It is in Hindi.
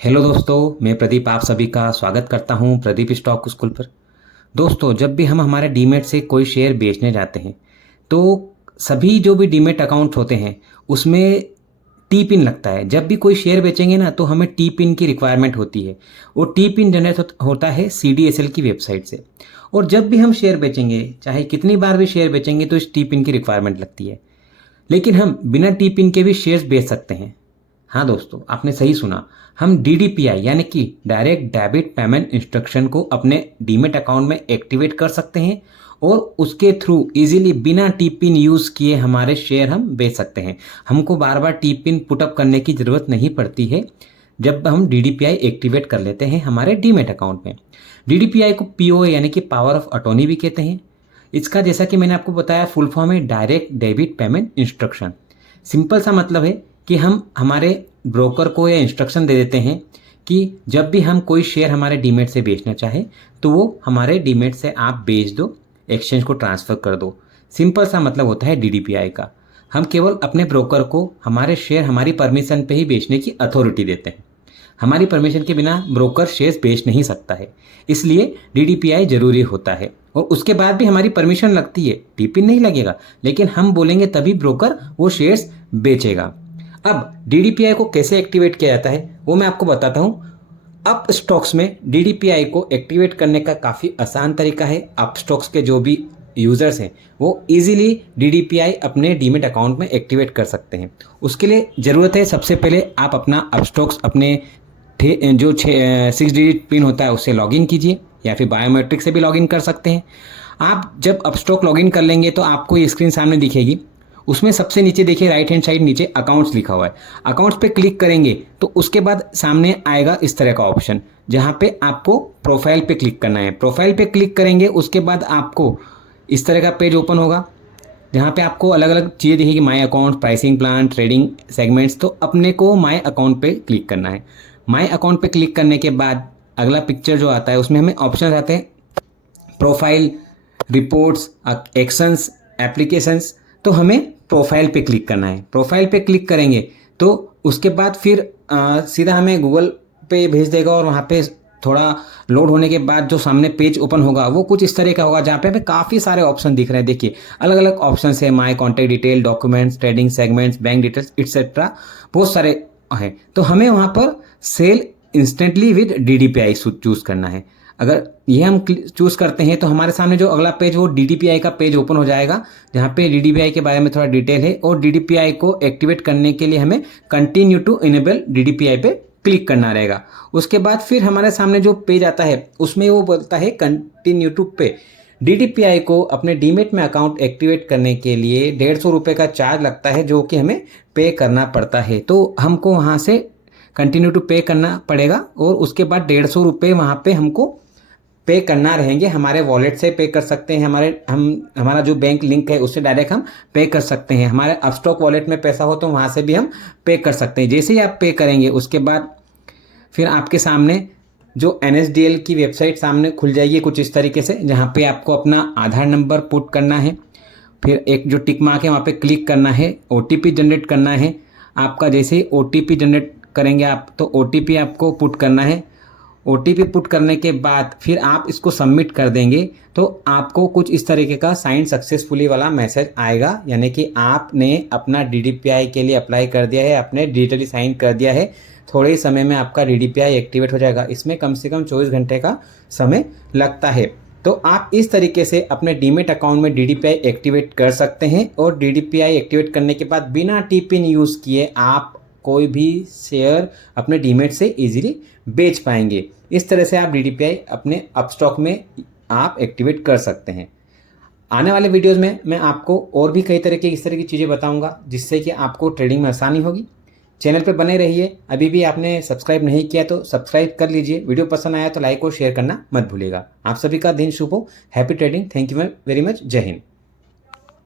हेलो दोस्तों, मैं प्रदीप आप सभी का स्वागत करता हूं प्रदीप स्टॉक स्कूल पर। दोस्तों, जब भी हम हमारे डीमेट से कोई शेयर बेचने जाते हैं तो सभी जो भी डीमेट अकाउंट होते हैं उसमें टी पिन लगता है। जब भी कोई शेयर बेचेंगे ना तो हमें टी पिन की रिक्वायरमेंट होती है। वो टी पिन जनरेट होता है CDSL की वेबसाइट से। और जब भी हम शेयर बेचेंगे, चाहे कितनी बार भी शेयर बेचेंगे, तो इस टी पिन की रिक्वायरमेंट लगती है। लेकिन हम बिना टी पिन के भी शेयर्स बेच सकते हैं। हाँ दोस्तों, आपने सही सुना। हम DDPI यानी कि डायरेक्ट डेबिट पेमेंट इंस्ट्रक्शन को अपने डीमेट अकाउंट में एक्टिवेट कर सकते हैं और उसके थ्रू इजीली बिना टी पिन यूज़ किए हमारे शेयर हम बेच सकते हैं। हमको बार बार टी पिन पुटअप करने की ज़रूरत नहीं पड़ती है जब हम DDPI एक्टिवेट कर लेते हैं हमारे डीमेट अकाउंट में। DDPI को POA यानी कि पावर ऑफ अटॉर्नी भी कहते हैं। इसका जैसा कि मैंने आपको बताया फुल फॉर्म है direct debit payment instruction. Simple सा मतलब है कि हम हमारे ब्रोकर को या इंस्ट्रक्शन दे देते हैं कि जब भी हम कोई शेयर हमारे डीमेट से बेचना चाहे तो वो हमारे डीमेट से आप बेच दो, एक्सचेंज को ट्रांसफ़र कर दो। सिंपल सा मतलब होता है DDPI का। हम केवल अपने ब्रोकर को हमारे शेयर हमारी परमिशन पे ही बेचने की अथॉरिटी देते हैं। हमारी परमिशन के बिना ब्रोकर शेयर्स बेच नहीं सकता है, इसलिए DDPI ज़रूरी होता है। और उसके बाद भी हमारी परमिशन लगती है, टीपिन नहीं लगेगा, लेकिन हम बोलेंगे तभी ब्रोकर वो शेयर्स बेचेगा। अब DDPI को कैसे एक्टिवेट किया जाता है वो मैं आपको बताता हूँ। अप स्टॉक्स में DDPI को एक्टिवेट करने का काफ़ी आसान तरीका है। अप स्टॉक्स के जो भी यूज़र्स हैं वो इजीली DDPI अपने डीमेट अकाउंट में एक्टिवेट कर सकते हैं। उसके लिए ज़रूरत है, सबसे पहले आप अपना अप स्टॉक्स अपने जो 6 डिजिट पिन होता है उससे लॉगिन कीजिए, या फिर बायोमेट्रिक से भी लॉगिन कर सकते हैं। आप जब अपस्टॉक लॉगिन कर लेंगे तो आपको ये स्क्रीन सामने दिखेगी। उसमें सबसे नीचे देखिए राइट हैंड साइड नीचे अकाउंट्स लिखा हुआ है। अकाउंट्स पे क्लिक करेंगे तो उसके बाद सामने आएगा इस तरह का ऑप्शन, जहाँ पे आपको प्रोफाइल पे क्लिक करना है। प्रोफाइल पे क्लिक करेंगे उसके बाद आपको इस तरह का पेज ओपन होगा, जहाँ पे आपको अलग अलग चीज़ें दिखेगी, my account, pricing plan, trading segments. तो अपने को माई अकाउंट पे क्लिक करना है। माई अकाउंट पे क्लिक करने के बाद अगला पिक्चर जो आता है उसमें हमें ऑप्शन आते हैं प्रोफाइल, रिपोर्ट्स, एक्शंस, एप्लीकेशंस। तो हमें प्रोफाइल पे क्लिक करना है। प्रोफाइल पे क्लिक करेंगे तो उसके बाद फिर सीधा हमें गूगल पे भेज देगा और वहाँ पे थोड़ा लोड होने के बाद जो सामने पेज ओपन होगा वो कुछ इस तरह का होगा, जहाँ पे हमें काफ़ी सारे ऑप्शन दिख रहे हैं। देखिए अलग अलग ऑप्शन है, my contact detail, documents, trading segments, bank details etcetera, बहुत सारे हैं। तो हमें वहाँ पर sell instantly with DDPI choose करना है। अगर ये हम चूज़ करते हैं तो हमारे सामने जो अगला पेज वो DDPI का पेज ओपन हो जाएगा, जहाँ पे DDPI के बारे में थोड़ा डिटेल है। और DDPI को एक्टिवेट करने के लिए हमें कंटिन्यू टू इनेबल DDPI पे क्लिक करना रहेगा। उसके बाद फिर हमारे सामने जो पेज आता है उसमें वो बोलता है कंटिन्यू टू पे। DDPI को अपने डीमेट में अकाउंट एक्टिवेट करने के लिए 150 रुपये का चार्ज लगता है, जो कि हमें पे करना पड़ता है। तो हमको वहाँ से कंटिन्यू टू पे करना पड़ेगा और उसके बाद 150 रुपये वहाँ पे हमको पे करना रहेंगे। हमारे वॉलेट से पे कर सकते हैं, हमारा जो बैंक लिंक है उससे डायरेक्ट हम पे कर सकते हैं। हमारे अपस्टॉक वॉलेट में पैसा हो तो वहाँ से भी हम पे कर सकते हैं। जैसे ही आप पे करेंगे उसके बाद फिर आपके सामने जो NSDL की वेबसाइट सामने खुल जाएगी कुछ इस तरीके से, जहाँ पे आपको अपना आधार नंबर पुट करना है। फिर एक जो टिक मार्क है वहाँ पे क्लिक करना है, OTP जनरेट करना है आपका। जैसे ही OTP जनरेट करेंगे आप तो OTP आपको पुट करना है। OTP पुट करने के बाद फिर आप इसको सबमिट कर देंगे तो आपको कुछ इस तरीके का साइन सक्सेसफुली वाला मैसेज आएगा, यानी कि आपने अपना DDPI के लिए अप्लाई कर दिया है, आपने डिजिटली साइन कर दिया है। थोड़े ही समय में आपका DDPI एक्टिवेट हो जाएगा। इसमें कम से कम 24 घंटे का समय लगता है। तो आप इस तरीके से अपने डीमेट अकाउंट में DDPI एक्टिवेट कर सकते हैं। और DDPI एक्टिवेट करने के बाद बिना टी-पिन यूज़ किए आप कोई भी शेयर अपने डीमेट से इजीली बेच पाएंगे। इस तरह से आप DDPI अपने अपस्टॉक में आप एक्टिवेट कर सकते हैं। आने वाले वीडियोस में मैं आपको और भी कई तरह की इस तरह की चीज़ें बताऊंगा, जिससे कि आपको ट्रेडिंग में आसानी होगी। चैनल पर बने रहिए। अभी भी आपने सब्सक्राइब नहीं किया तो सब्सक्राइब कर लीजिए। वीडियो पसंद आया तो लाइक और शेयर करना मत भूलिएगा। आप सभी का दिन शुभ हो। Happy trading. Thank you very much. जय हिंद।